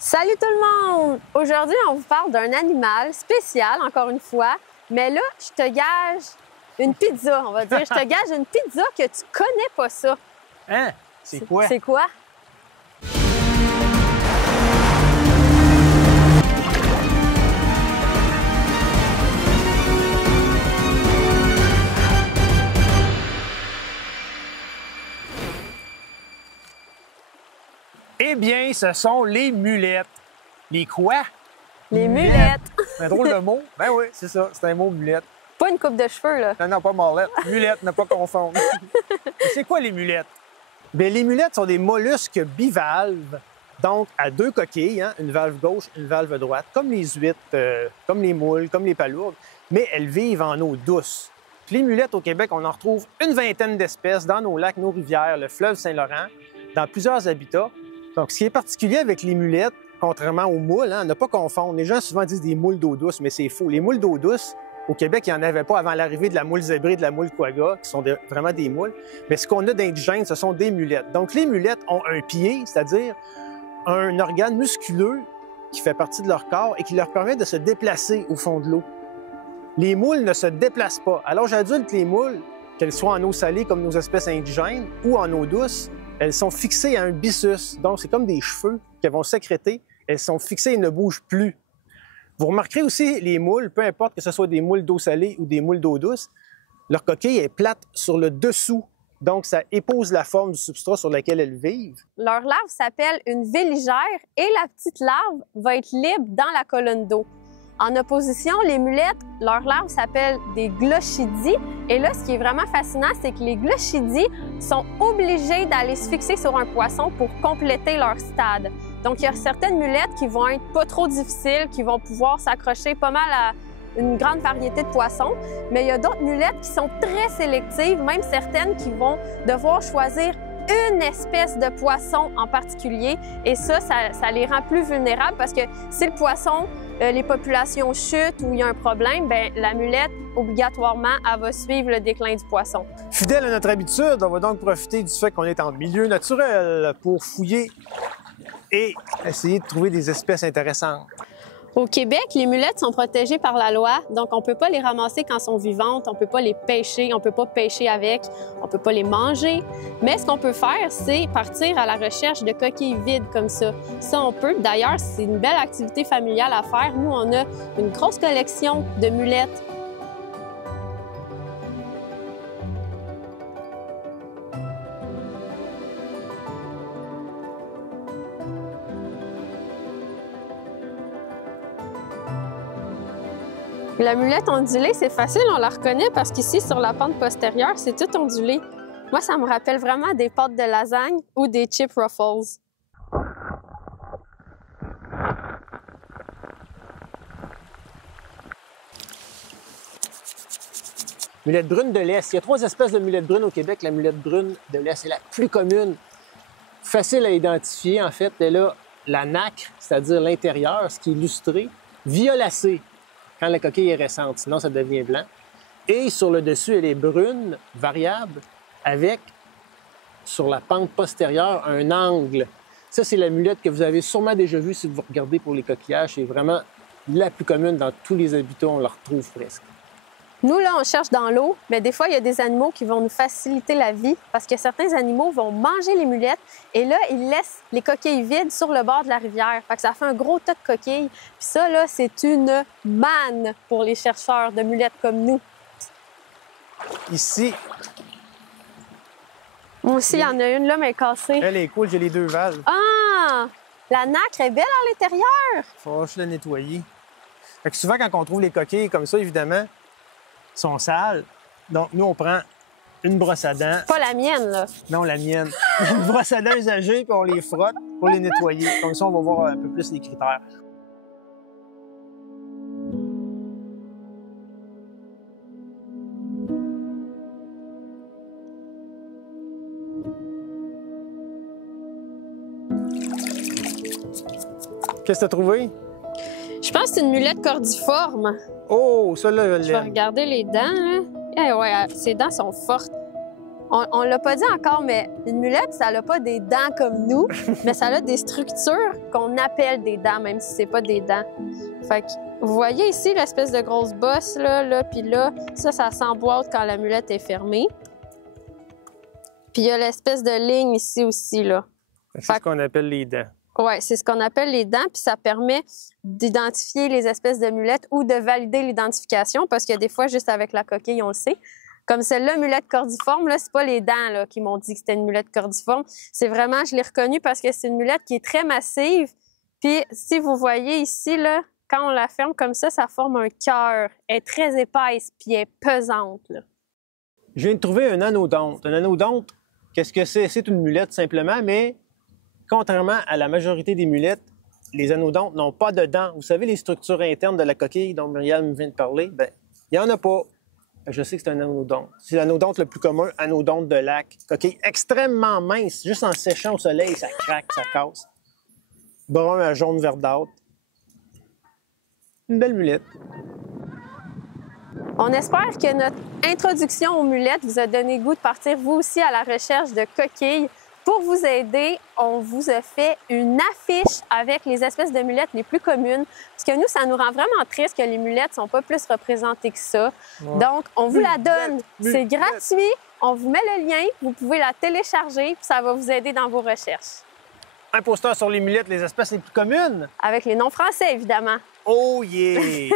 Salut tout le monde! Aujourd'hui, on vous parle d'un animal spécial, encore une fois. Mais là, je te gage une pizza, on va dire. Je te gage une pizza que tu connais pas ça. Hein? C'est quoi? C'est quoi? Eh bien, ce sont les mulettes. Les quoi? Les mulettes. Un drôle de mot. Ben oui, c'est ça. C'est un mot mulette. Pas une coupe de cheveux, là. Non, pas morlette. Mulette, ne pas confondre. C'est quoi les mulettes? Bien, les mulettes sont des mollusques bivalves, donc à deux coquilles, hein, une valve gauche, une valve droite, comme les huîtres, comme les moules, comme les palourdes, mais elles vivent en eau douce. Puis les mulettes au Québec, on en retrouve une vingtaine d'espèces dans nos lacs, nos rivières, le fleuve Saint-Laurent, dans plusieurs habitats. Donc, ce qui est particulier avec les mulettes, contrairement aux moules, hein, ne pas confondre. Les gens souvent disent des moules d'eau douce, mais c'est faux. Les moules d'eau douce, au Québec, il n'y en avait pas avant l'arrivée de la moule zébrée, de la moule quagga, qui sont vraiment des moules. Mais ce qu'on a d'indigène, ce sont des mulettes. Donc, les mulettes ont un pied, c'est-à-dire un organe musculeux qui fait partie de leur corps et qui leur permet de se déplacer au fond de l'eau. Les moules ne se déplacent pas. À l'âge adulte, les moules, qu'elles soient en eau salée comme nos espèces indigènes ou en eau douce, elles sont fixées à un byssus. Donc, c'est comme des cheveux qu'elles vont sécréter. Elles sont fixées et ne bougent plus. Vous remarquerez aussi les moules, peu importe que ce soit des moules d'eau salée ou des moules d'eau douce, leur coquille est plate sur le dessous. Donc, ça épouse la forme du substrat sur lequel elles vivent. Leur larve s'appelle une véligère et la petite larve va être libre dans la colonne d'eau. En opposition, les mulettes, leur larve s'appelle des glochidies. Et là, ce qui est vraiment fascinant, c'est que les glochidies sont obligés d'aller se fixer sur un poisson pour compléter leur stade. Donc, il y a certaines mulettes qui vont être pas trop difficiles, qui vont pouvoir s'accrocher pas mal à une grande variété de poissons. Mais il y a d'autres mulettes qui sont très sélectives, même certaines qui vont devoir choisir une espèce de poisson en particulier. Et ça les rend plus vulnérables parce que si le poisson, les populations chutent ou il y a un problème, bien, la mulette, obligatoirement, elle va suivre le déclin du poisson. Fidèle à notre habitude, on va donc profiter du fait qu'on est en milieu naturel pour fouiller et essayer de trouver des espèces intéressantes. Au Québec, les mulettes sont protégées par la loi, donc on ne peut pas les ramasser quand elles sont vivantes, on ne peut pas les pêcher, on ne peut pas pêcher avec, on ne peut pas les manger. Mais ce qu'on peut faire, c'est partir à la recherche de coquilles vides comme ça. Ça, on peut. D'ailleurs, c'est une belle activité familiale à faire. Nous, on a une grosse collection de mulettes. La mulette ondulée, c'est facile, on la reconnaît parce qu'ici, sur la pente postérieure, c'est tout ondulé. Moi, ça me rappelle vraiment des pâtes de lasagne ou des chips Ruffles. Mulette brune de l'Est. Il y a 3 espèces de mulettes brunes au Québec. La mulette brune de l'Est est la plus commune. Facile à identifier, en fait. Elle a la nacre, c'est-à-dire l'intérieur, ce qui est lustré, violacé quand la coquille est récente, sinon ça devient blanc. Et sur le dessus, elle est brune, variable, avec, sur la pente postérieure, un angle. Ça, c'est la mulette que vous avez sûrement déjà vue si vous regardez pour les coquillages. C'est vraiment la plus commune dans tous les habitats, on la retrouve presque. Nous, là, on cherche dans l'eau, mais des fois, il y a des animaux qui vont nous faciliter la vie parce que certains animaux vont manger les mulettes et là, ils laissent les coquilles vides sur le bord de la rivière. Fait que ça fait un gros tas de coquilles. Puis ça, là, c'est une manne pour les chercheurs de mulettes comme nous. Ici, Moi aussi, il y en a une là, mais elle est cassée. elle est cool, j'ai les 2 valves. Ah! La nacre est belle à l'intérieur! Il faudra juste la nettoyer. Fait que souvent, quand on trouve les coquilles comme ça, évidemment, sont sales. Donc, nous, on prend une brosse à dents. Pas la mienne, là. Non, la mienne. Une brosse à dents usagée, puis on les frotte pour les nettoyer. Comme ça, on va voir un peu plus les critères. Qu'est-ce que t'as trouvé? Je pense que c'est une mulette cordiforme. Oh, ça là, Je vais regarder les dents, là. Eh ouais, ses dents sont fortes. On l'a pas dit encore, mais une mulette, ça n'a pas des dents comme nous, mais ça a des structures qu'on appelle des dents, même si c'est pas des dents. Fait que, vous voyez ici l'espèce de grosse bosse, là, puis là, ça s'emboîte quand la mulette est fermée. Puis il y a l'espèce de ligne ici aussi, là. C'est ce qu'on appelle les dents. Oui, c'est ce qu'on appelle les dents, puis ça permet d'identifier les espèces de mulettes ou de valider l'identification, parce que des fois, juste avec la coquille, on le sait. Comme celle-là, mulette cordiforme, là, c'est pas les dents là, qui m'ont dit que c'était une mulette cordiforme. C'est vraiment, je l'ai reconnue parce que c'est une mulette qui est très massive. Puis si vous voyez ici, là, quand on la ferme comme ça forme un cœur. Elle est très épaisse, puis elle est pesante, là. Je viens de trouver un anodonte. Un anodonte, qu'est-ce que c'est? C'est une mulette simplement, mais contrairement à la majorité des mulettes, les anodontes n'ont pas de dents. Vous savez, les structures internes de la coquille dont Myriam vient de parler, bien, il n'y en a pas. Je sais que c'est un anodonte. C'est l'anodonte le plus commun, anodonte de lac. Coquille extrêmement mince. Juste en séchant au soleil, ça craque, ça casse. Brun à jaune verdâtre. Une belle mulette. On espère que notre introduction aux mulettes vous a donné goût de partir vous aussi à la recherche de coquilles. Pour vous aider, on vous a fait une affiche avec les espèces de mulettes les plus communes. Parce que nous, ça nous rend vraiment triste que les mulettes ne sont pas plus représentées que ça. Ouais. Donc, on vous la donne. C'est gratuit. On vous met le lien. Vous pouvez la télécharger. Puis ça va vous aider dans vos recherches. Un poster sur les mulettes, les espèces les plus communes. Avec les noms français, évidemment. Oh yeah!